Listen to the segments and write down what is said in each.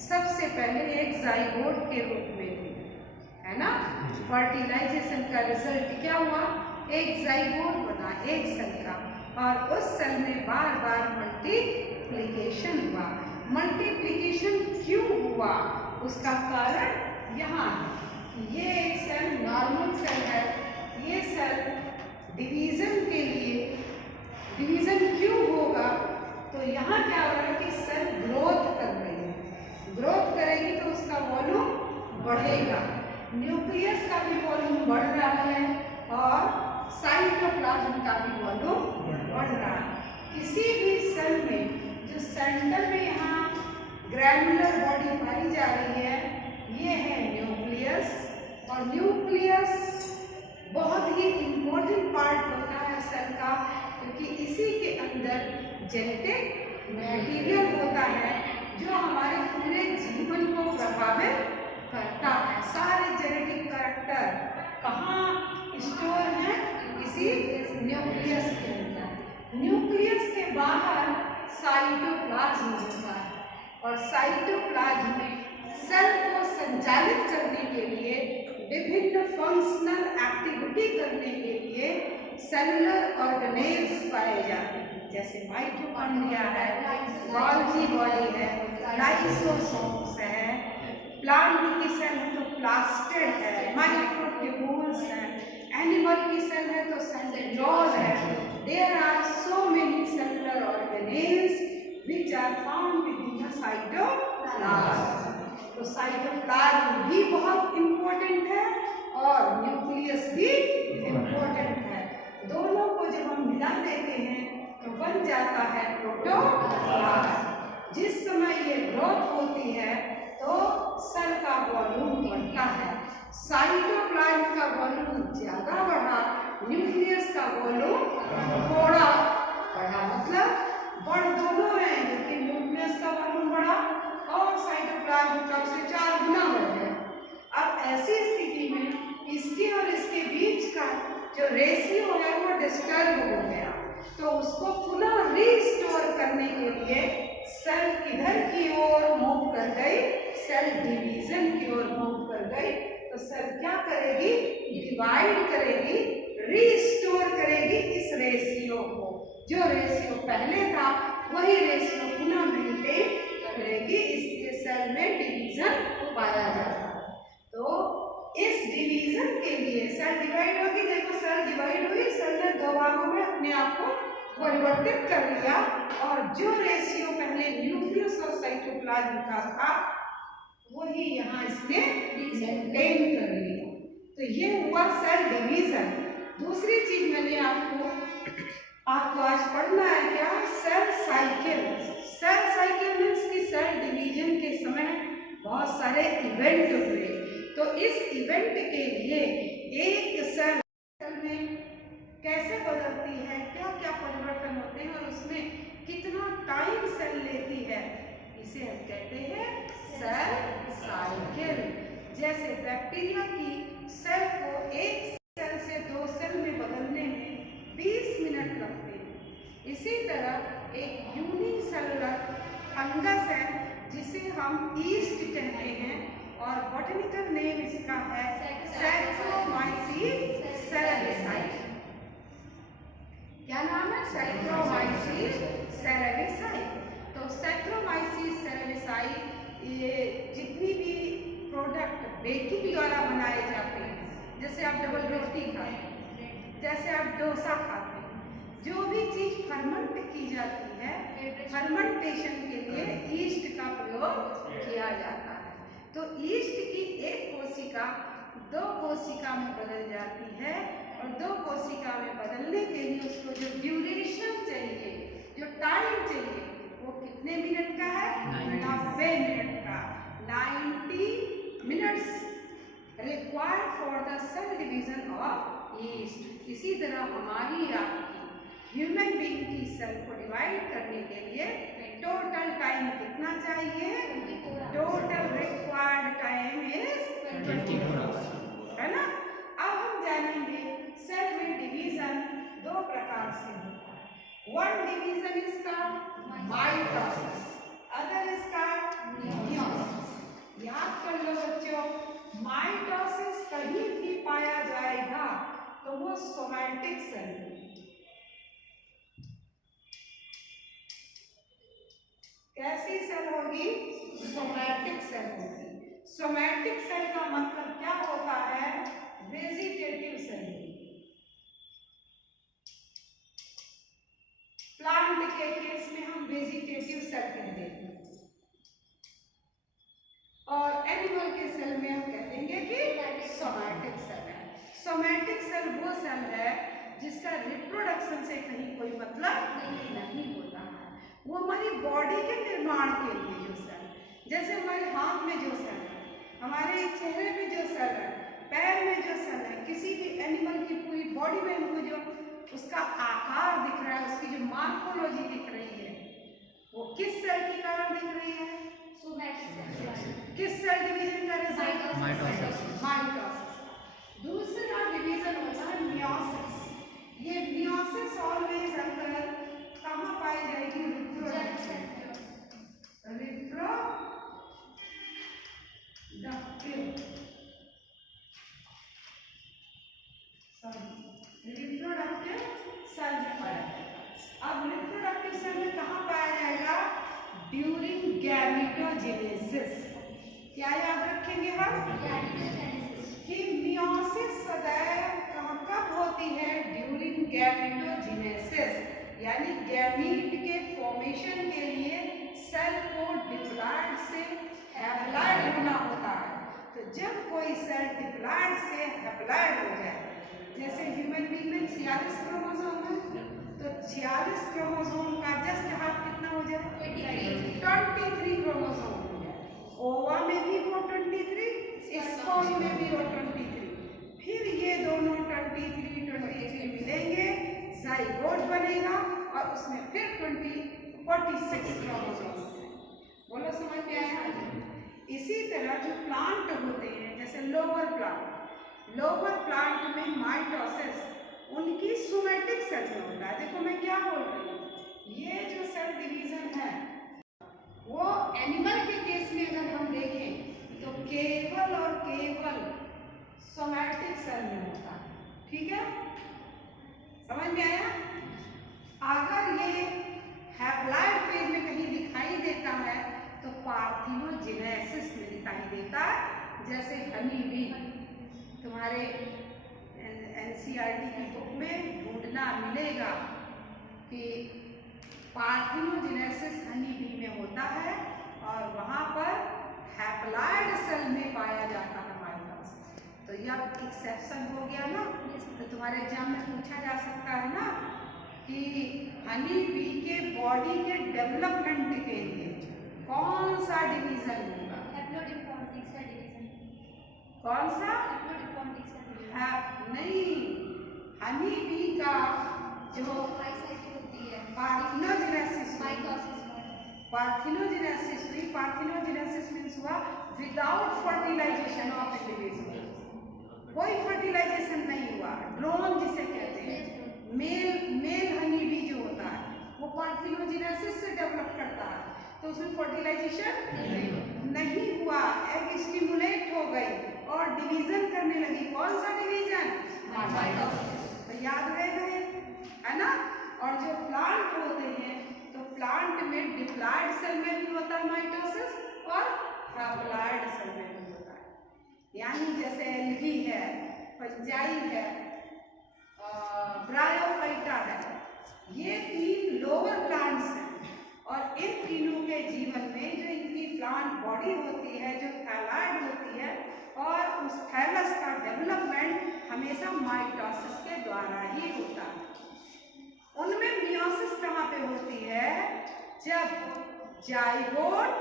सबसे पहले एक जाइगोट के रूप में थी, है ना। फर्टिलाइजेशन का रिजल्ट क्या हुआ, एक जाइगोट बना एक सेल का, और उस सेल में बार बार मल्टीप्लिकेशन हुआ। मल्टीप्लिकेशन क्यों हुआ, उसका कारण यहाँ है। ये एक सेल नॉर्मल सेल है, ये सेल डिवीजन के लिए, डिवीजन क्यों होगा, तो यहाँ क्या हो रहा है कि सेल ग्रोथ कर रही है, ग्रोथ करेगी तो उसका वॉल्यूम बढ़ेगा, न्यूक्लियस का भी वॉल्यूम बढ़ रहा है और साइटोप्लाज्म का भी वॉल्यूम बढ़ रहा है। किसी भी सेल में जो सेंटर में यहाँ ग्रैन्युलर बॉडी पाई जा रही है, ये है न्यूक्लियस, और न्यूक्लियस बहुत ही इम्पोर्टेंट पार्ट होता है सेल का, क्योंकि इसी के अंदर जेनेटिक मटेरियल होता है जो हमारे पूरे जीवन को प्रभावित करता है। सारे जेनेटिक कैरेक्टर कहाँ स्टोर हैं, इसी न्यूक्लियस के अंदर। न्यूक्लियस के बाहर साइटोप्लाज्म होता है, और साइटोप्लाज्म में सेल को संचालित करने के लिए, विभिन्न फंक्शनल एक्टिविटी करने के लिए सेलुलर ऑर्गेनेल्स पाए जाते हैं, जैसे माइटोकॉन्ड्रिया है, गोल्गी बॉडी है, लाइसोसोम्स है, प्लांट की सेल है तो प्लास्टिड है, माइक्रोट्यूब्यूल्स है, एनिमल की सेल है तो सेंट्रियोल है। There are so many cellular organelles which are found within the cytoplasm। तो साइटोप्लाज्म भी बहुत इम्पोर्टेंट है और न्यूक्लियस भी इम्पोर्टेंट है। दोनों को जब हम मिला देते हैं तो बन जाता है प्रोटोप्लाज्म। जिस समय ये ग्रोथ होती है तो सेल का वॉल्यूम बढ़ता है, साइटोप्लाज्म का वॉल्यूम ज्यादा बढ़ा, न्यूक्लियस का वॉल्यूम थोड़ा बढ़ा, मतलब बढ़ दोनों है, लेकिन न्यूक्लियस का वॉल्यूम बढ़ा और साइटोप्लाज्म कब से 4 गुना बढ़ गया। अब ऐसी स्थिति में इसके और इसके बीच का जो रेशियो है वो डिस्टर्ब हो गया, तो उसको पुनः रीस्टोर करने के लिए सेल किधर की ओर मूव कर गई, सेल डिवीजन की ओर मूव कर गई। तो सेल क्या करेगी, डिवाइड करेगी, रीस्टोर करेगी इस रेशियो को, जो रेशियो पहले था वही रेशियो पुनः मेंटेन करेगी, इसके सेल में डिवीजन पाया जाता है। तो इस डिवीजन के लिए सेल डिवाइड होगी, देखो सेल डिवाइड हुई, सेल ने 2 भागों में अपने आप को परिवर्तित कर लिया, और जो रेशियो पहले न्यूक्लियस और साइटोप्लाज्म का था वही यहाँ इसने मेंटेन कर लिया। तो ये हुआ सेल डिवीजन। दूसरी चीज मैंने आपको आज पढ़ना है क्या, cell cycle. Cell cycle means कि सेल डिवीजन के समय बहुत सारे इवेंट हुए, तो इस इवेंट के लिए एक सेल में कैसे बदलती है, क्या क्या परिवर्तन होते हैं और उसमें कितना टाइम सेल लेती है, इसे हम कहते हैं सेल साइकिल। जैसे बैक्टीरिया की सेल को एक सेल से 2 सेल में बदलने में 20 मिनट लगते हैं, इसी तरह एक यूनिसेलुलर फंगस है जिसे हम ईस्ट कहते हैं, और बॉटनिकल नेम इसका है सैक्रोमाइसीस सेरेविसाई। क्या नाम है, सैक्रोमाइसीस सेरेविसाई। तो सैक्रोमाइसीस सेरेविसाई ये जितनी भी प्रोडक्ट बेकिंग द्वारा बनाए जाते हैं, जैसे आप डबल रोटी खाते हैं, जैसे आप डोसा खाते हैं, जो भी चीज फर्मेंट की जाती है, फर्मेंटेशन के लिए ईस्ट का प्रयोग किया जाता है। तो ईस्ट की एक कोशिका 2 कोशिका में बदल जाती है, और 2 कोशिका में बदलने के लिए उसको जो ड्यूरेशन चाहिए, जो टाइम चाहिए, वो कितने मिनट का है, 90 मिनट का। 90 minutes required for the cell division of yeast. इसी तरह हमारी आपकी ह्यूमन बीइंग की सेल को डिवाइड करने के लिए टोटल टाइम कितना चाहिए, total required time is 24 hours, है ना। अब हम जानेंगे सेल में डिवीजन 2 प्रकार से होता है। One division is called mitosis, other is called meiosis. होगी? सोमैटिक सेल होगी। सोमैटिक सेल का मतलब क्या होता है? Vegetative cell. प्लांट के केस में हम वेजिटेटिव सेल कहते हैं और एनिमल के सेल में हम कहेंगे कि सोमैटिक सेल है। सोमैटिक सेल वो सेल है जिसका रिप्रोडक्शन से कहीं कोई मतलब नहीं होता है। वो हमारी बॉडी के निर्माण के लिए जो सेल, जैसे हमारे हाथ में जो सेल है, हमारे चेहरे में जो सेल है, पैर में जो सेल है, किसी भी एनिमल की पूरी बॉडी में हमको जो उसका आकार दिख रहा है, उसकी जो मॉर्फोलॉजी दिख रही है, वो किस सेल के कारण दिख रही है? किस सेल डिवीजन का रिजल्ट? माइटोसिस। दूसरा डिवीजन होता है मियोसिस। ये मियोसिस ऑलवेज अंदर कहाँ पाई जाएगी? रिप्रोडक्टिव सेल में पाया जाएगा। अब रिप्रोडक्टिव सेल में कहाँ पाया जाएगा? During gametogenesis. क्या याद रखेंगे हम? कि मियोसिस सदैव कब होती है? ड्यूरिंग गैमेटोजेनेसिस, यानी गैमीट के फॉर्मेशन के लिए सेल को डिप्लॉइड से हैप्लॉइड होना होता है। तो जब कोई सेल डिप्लॉइड से हैप्लॉइड हो जाए, जैसे ह्यूमन बीइंग में 46 क्रोमोसोम है, तो 46 क्रोमोसोम का जस्ट हाफ कितना हो जाए? 23 क्रोमोसोम हो जाए। ओवा में भी वो 23, स्पर्म में भी वो 23, फिर ये दोनों 23 मिलेंगे, जाइगोट बनेगा और उसमें फिर 46 क्रोमोसोम। बोलो समझ में आया? इसी तरह जो प्लांट होते हैं, जैसे लोअर प्लांट में माइटोसिस उनकी सोमैटिक सेल में होता है। देखो मैं क्या बोल रही हूँ, ये जो सेल डिवीजन है वो एनिमल के केस में अगर हम देखें तो केवल और केवल सोमैटिक सेल में होता है। ठीक है, समझ में आया? अगर ये हैप्लॉइड फेज में कहीं दिखाई देता है तो पार्थिनोजेनेसिस में दिखाई देता है। जैसे हनी बी, तुम्हारे एनसीईआरटी की बुक में ढूंढना मिलेगा कि पार्थिनोजेनेसिस हनी बी में होता है और वहाँ पर हैप्लॉइड सेल में पाया जाता है माइटोसिस। तो यह एक्सेप्शन हो गया ना। तो तुम्हारे एग्जाम में पूछा जा सकता है ना कि हनी बी के बॉडी के डेवलपमेंट के लिए कौन सा डिवीजन होगा? कौन सा? नहीं, हनी बी का जो पार्थिनोजेनेसिस मीन्स हुआ विदाउट फर्टिलाइजेशन ऑफ इंडिविजुअल। कोई फर्टिलाइजेशन नहीं हुआ, ड्रोन जिसे कहते हैं, मेल हनी बी जो होता है वो पार्थिनोजेनेसिस से डेवलप करता है, तो उसमें फर्टिलाइजेशन नहीं हुआ, एग स्टिमुलेट हो गई और डिवीजन करने लगी। कौन सा डिवीजन? तो याद रह गए, है ना। और जो प्लांट होते हैं तो प्लांट में डिप्लॉइड सेल में भी होता है माइटोसिस और हैप्लॉइड सेल में भी होता है। यानी जैसे एल्गी है, फंजाई है, ब्रायोफाइटा है, ये 3 लोअर प्लांट्स हैं और इन तीनों के जीवन में जो इनकी प्लांट बॉडी होती है, जो थैलॉइड होती है, और उस थैलस का डेवलपमेंट हमेशा माइटोसिस के द्वारा ही होता है। उनमें मियोसिस कहाँ पे होती है? जब जाइगोट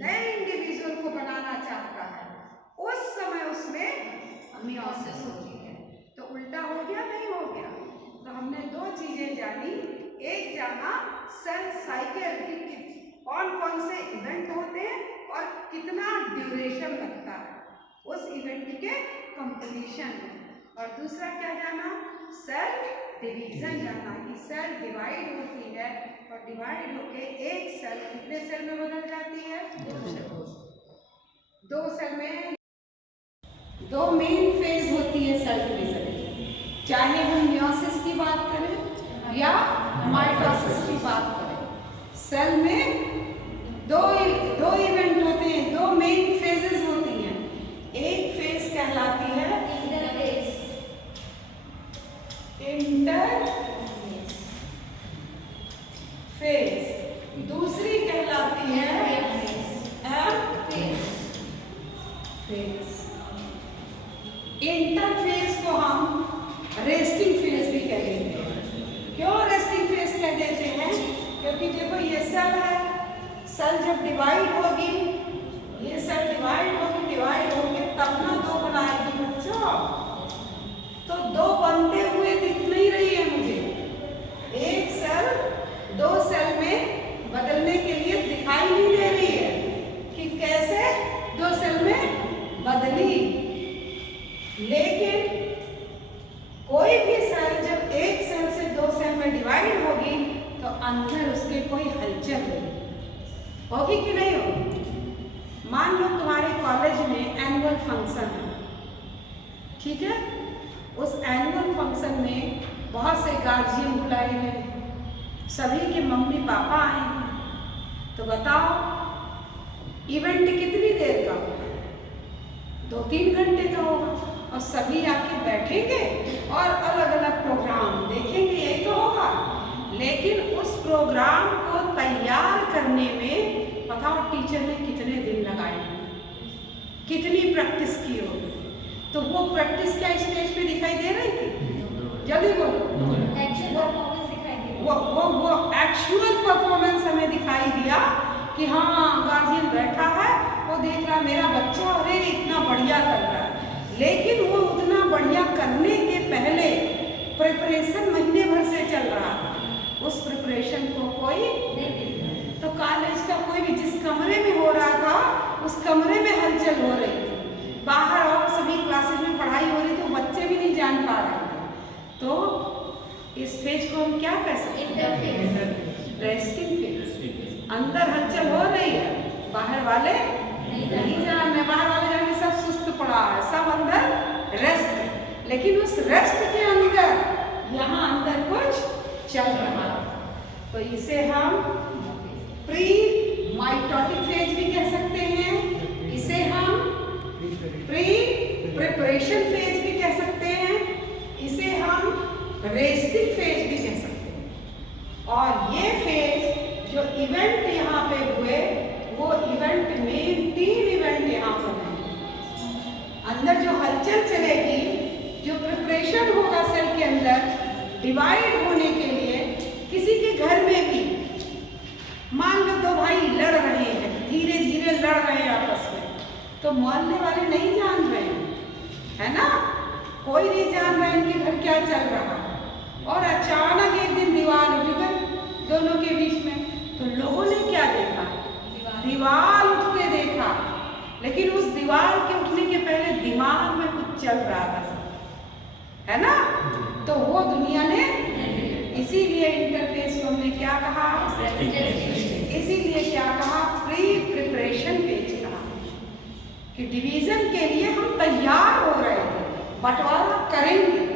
नए इंडिविजुअल को बनाना चाहता है, उस समय उसमें मियोसिस होती है। तो उल्टा हो गया, नहीं हो गया? तो हमने 2 चीजें जानी। एक जाना सेल साइकिल की कौन कौन से इवेंट होते हैं और कितना ड्यूरेशन लगता है उस इवेंट के कंप्लीशन में, और दूसरा क्या जाना? सेल डिवीजन जाना कि सेल डिवाइड होती है और डिवाइड होके एक सेल कितने सेल में बदल जाती है? 2 सेल में। 2 मेन फेज होती है सेल डिवीजन की, चाहे हम मियोसिस की बात करें या माइटोसिस की बात करें। सेल में इंटरफेस को हम रेस्टिंग फेज भी कह देते हैं। क्यों रेस्टिंग फेज कह देते हैं? क्योंकि देखो ये सेल है, सेल जब डिवाइड होगी, ये सेल डिवाइड होगी तब ना दो बनाएगी बच्चों। तो दो बनते हुए दिख नहीं रही है मुझे, एक सेल दो सेल में बदलने के लिए दिखाई नहीं दे रही है कि कैसे दो सेल में बदली। लेकिन कोई भी सेल जब एक सेल से दो सेल में डिवाइड होगी तो अंदर उसके कोई हलचल होगी कि नहीं होगी? मान लो तुम्हारे कॉलेज में एनुअल फंक्शन है, ठीक है? उस एनुअल फंक्शन में बहुत से गार्जियन बुलाए हैं, सभी के मम्मी पापा आए हैं। तो बताओ इवेंट कितनी देर का होगा? 2-3 घंटे का होगा और सभी आके बैठेंगे और अलग अलग प्रोग्राम देखेंगे, यही तो होगा। लेकिन उस प्रोग्राम को तैयार करने में बताओ टीचर ने कितने दिन लगाए, कितनी प्रैक्टिस की होगी। तो वो प्रैक्टिस क्या स्टेज पे दिखाई दे रही थी? जल्दी बोलो। वो एक्चुअल परफॉर्मेंस हमें दिखाई दिया कि हाँ गार्जियन बैठा है, वो देख रहा मेरा बच्चा अरे इतना बढ़िया कर रहा है। लेकिन वो उतना बढ़िया करने के पहले प्रिपरेशन महीने भर से चल रहा है, उस प्रिपरेशन को कोई तो कॉलेज का कोई भी जिस कमरे में हो रहा था उस कमरे में हलचल हो रही थी, बाहर और सभी क्लासेस में पढ़ाई हो रही थी, बच्चे भी नहीं जान पा रहे थे। तो इस फेज को हम क्या कह सकते हैं? Resting phase. अंदर हलचल हो रही है, बाहर वाले नहीं जान रहे, बाहर वाले जाने सब सुस्त पड़ा है, सब अंदर रेस्ट है। लेकिन उस रेस्ट के अंदर यहाँ अंदर कुछ चल रहा है, तो इसे हम प्री माइटोटिक फेज भी कह सकते हैं, इसे हम प्री प्रिपरेशन फेज भी कह सकते हैं, इसे हम रेस्टिंग फेज भी कह सकते हैं। और ये फेज जो इवेंट यहाँ पे हुए वो इवेंट में 3 इवेंट यहाँ पर हैं। अंदर जो हलचल चलेगी, जो प्रिपरेशन होगा सेल के अंदर डिवाइड होने के लिए, किसी के घर में भी मान लो 2 भाई लड़ रहे हैं, धीरे धीरे लड़ रहे हैं आपस में, तो मोहल्ले वाले नहीं जान रहे हैं, है ना? कोई नहीं जान रहा है इनके घर क्या चल रहा है। और अचानक एक दिन दीवार उठ गई दोनों के बीच में, तो लोगों ने क्या देखा? दीवार उठते देखा। लेकिन उस दीवार के उठने के पहले दिमाग में कुछ चल रहा था, है ना? तो वो दुनिया ने, इसीलिए इंटरफेस को हमने क्या कहा? इसीलिए क्या कहा? प्री प्रिपरेशन फेज कहा कि डिवीजन के लिए हम तैयार हो रहे थे, बंटवारा करेंगे,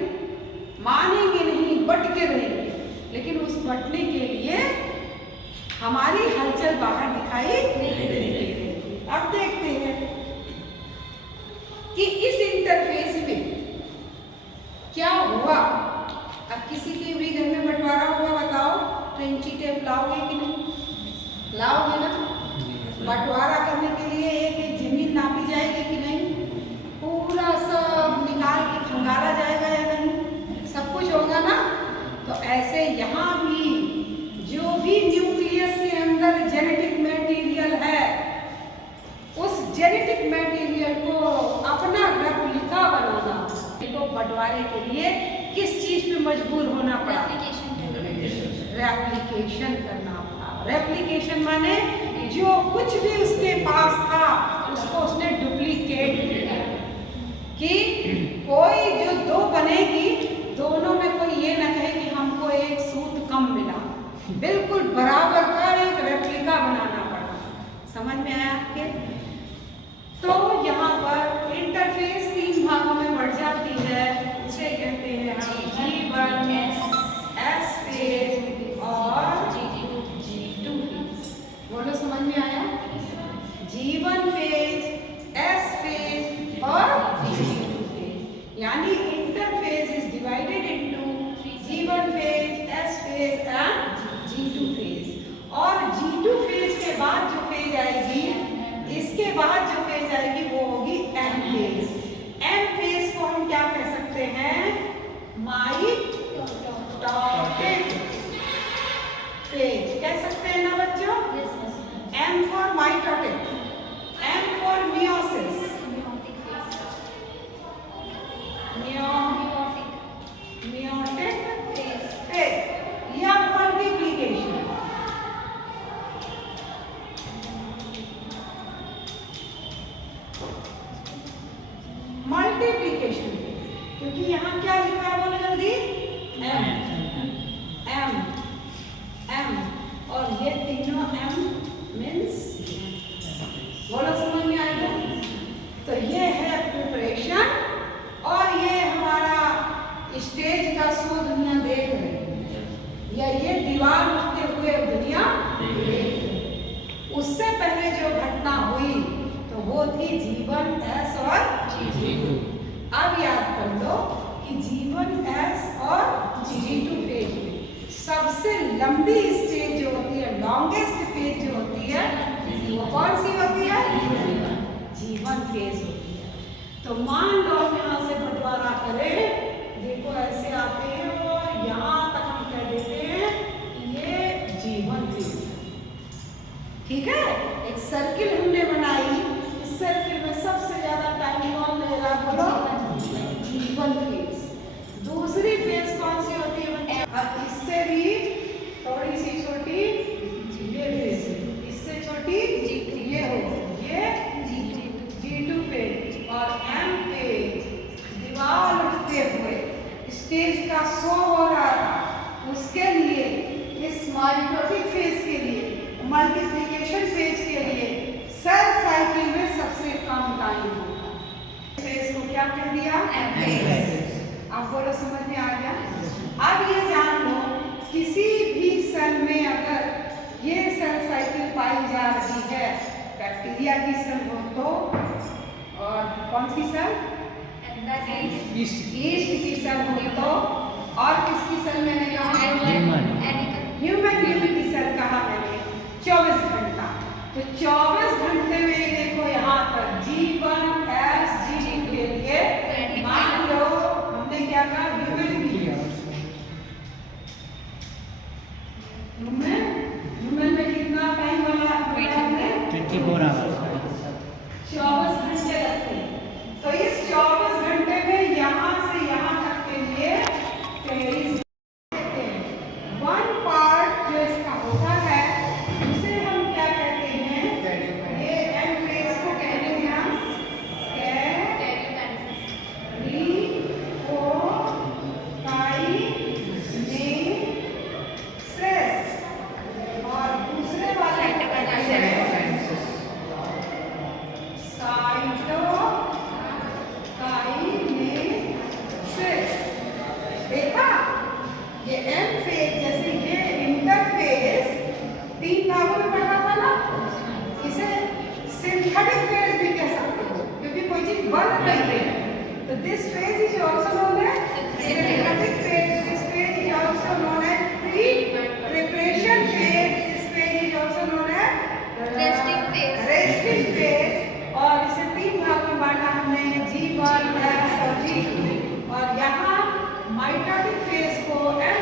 मानेंगे नहीं, बट के रहेंगे। लेकिन उस बंटने के लिए हमारी हलचल बाहर दिखाई नहीं दे रही। अब देखते हैं कि इस इंटरफेस में क्या हुआ। अब किसी के भी घर में बंटवारा हुआ बताओ तो इंची टेप लाओगे कि नहीं? लाओगे ना? बंटवारा करने के लिए एक एक जमीन नापी जाएगी कि नहीं? पूरा सब निकाल के खंगाला जाएगा या नहीं? सब कुछ होगा ना? तो ऐसे यहाँ भी जो भी न्यूक्लियस के अंदर जेनेटिक मटेरियल है, उस जेनेटिक मटेरियल को अपना रेप्लिका बनाना, को बंटवारे के लिए किस चीज पे मजबूर होना पड़ा? रेप्लिकेशन करना पड़ा। रेप्लिकेशन माने जो कुछ भी उसके पास था उसको उसने डुप्लीकेट किया, कि कोई जो 2 बनेगी दोनों में कोई ये न कहे कि हमको एक सूत कम मिला, बिल्कुल बराबर का एक रेप्लिका बनाना पड़ा। समझ में आया आपके? तो यहाँ पर इंटरफेस 3 भागों में बढ़ जाती है, उसे कहते हैं हम G1 S फेज और G2 फेज। बोलो समझ में आया? G1 फेज, S फेज और G2 फेज। यानी interface is divided into G1 phase, S phase and G2 phase. और G2 फेज के बाद जो फेज आएगी, इसके बाद जो फेज आएगी क्योंकि यहाँ क्या लिखा है बोलो जल्दी, एम एम एम, और ये तीनों एम मीन्स, बोलो समझ में आएगा। तो ये है प्रिपरेशन, और ये हमारा स्टेज का शो दुनिया देख रही है, या ये दीवार उठते हुए दुनिया देख रही। उससे पहले जो घटना हुई तो वो थी जीवन एस और G2। अब याद कर लो कि जीवन एस और G2 फेज में सबसे लंबी स्टेज जो होती है, लॉन्गेस्ट फेज जो होती है, वो कौन सी होती है, जीवन फेज होती है। तो मान लो हम यहाँ से बंटवारा करें, देखो ऐसे आते हैं और यहाँ तक हम कह देते हैं ये जीवन फेज, ठीक है। एक सर्किल हमने बनाई, इस सर्किल में सबसे ज्यादा टाइम कौन ले रहा है बोलो, जीवन फेज। दूसरी फेज कौन सी होती है, अब इससे भी थोड़ी सी छोटी ये फेज, इससे छोटी ये हो, ये G2 फेज, और M फेज दीवार उठते हुए स्टेज का शो हो रहा था। उसके लिए इस माइटोटिक फेज के लिए, मल्टीप्लिकेशन फेज के लिए सेल साइकिल में सबसे कम टाइम होगा। फेज को क्या कह दिया, एम फेज। आप बोलो समझ में आ गया। अब ये जान लो किसी भी सेल में अगर ये सेल साइकिल पाई जा रही है, बैक्टीरिया की सेल हो तो, और कौन सी सेल, ईस्ट की सेल हुई तो, और किसकी सेल मैंने कहा, ह्यूमन बीइंग की सेल कहा मैंने, 24 घंटा। तो 24 घंटे में देखो यहाँ पर G1 S G2 के लिए मान लो हमने क्या कहा, ह्यूमन में कितना टाइम वाला, 24 आवर्स, 24 घंटे लगते हैं। तो इस 24 घंटे में यहाँ से यहाँ तक के लिए 23 देते हैं। 1 पार्ट जो इसका होता है उसे हम क्या कहते हैं, ये एम फेज को कहते हैं और दूसरे वाले देखा, ये एम फेज जैसे ये इंटरफेज 3 भागों में बटा था ना, इसे सिंथेटिक फेज भी कह सकते हो क्योंकि कोई चीज बन रही है। तो this phase is also known as synthetic phase, this phase is also known as pre preparation phase, this phase is also known as resting phase. और इसे 3 भागों में बांटा हमने, G1 S और G2। और यहाँ माइटोटिक फेज को एम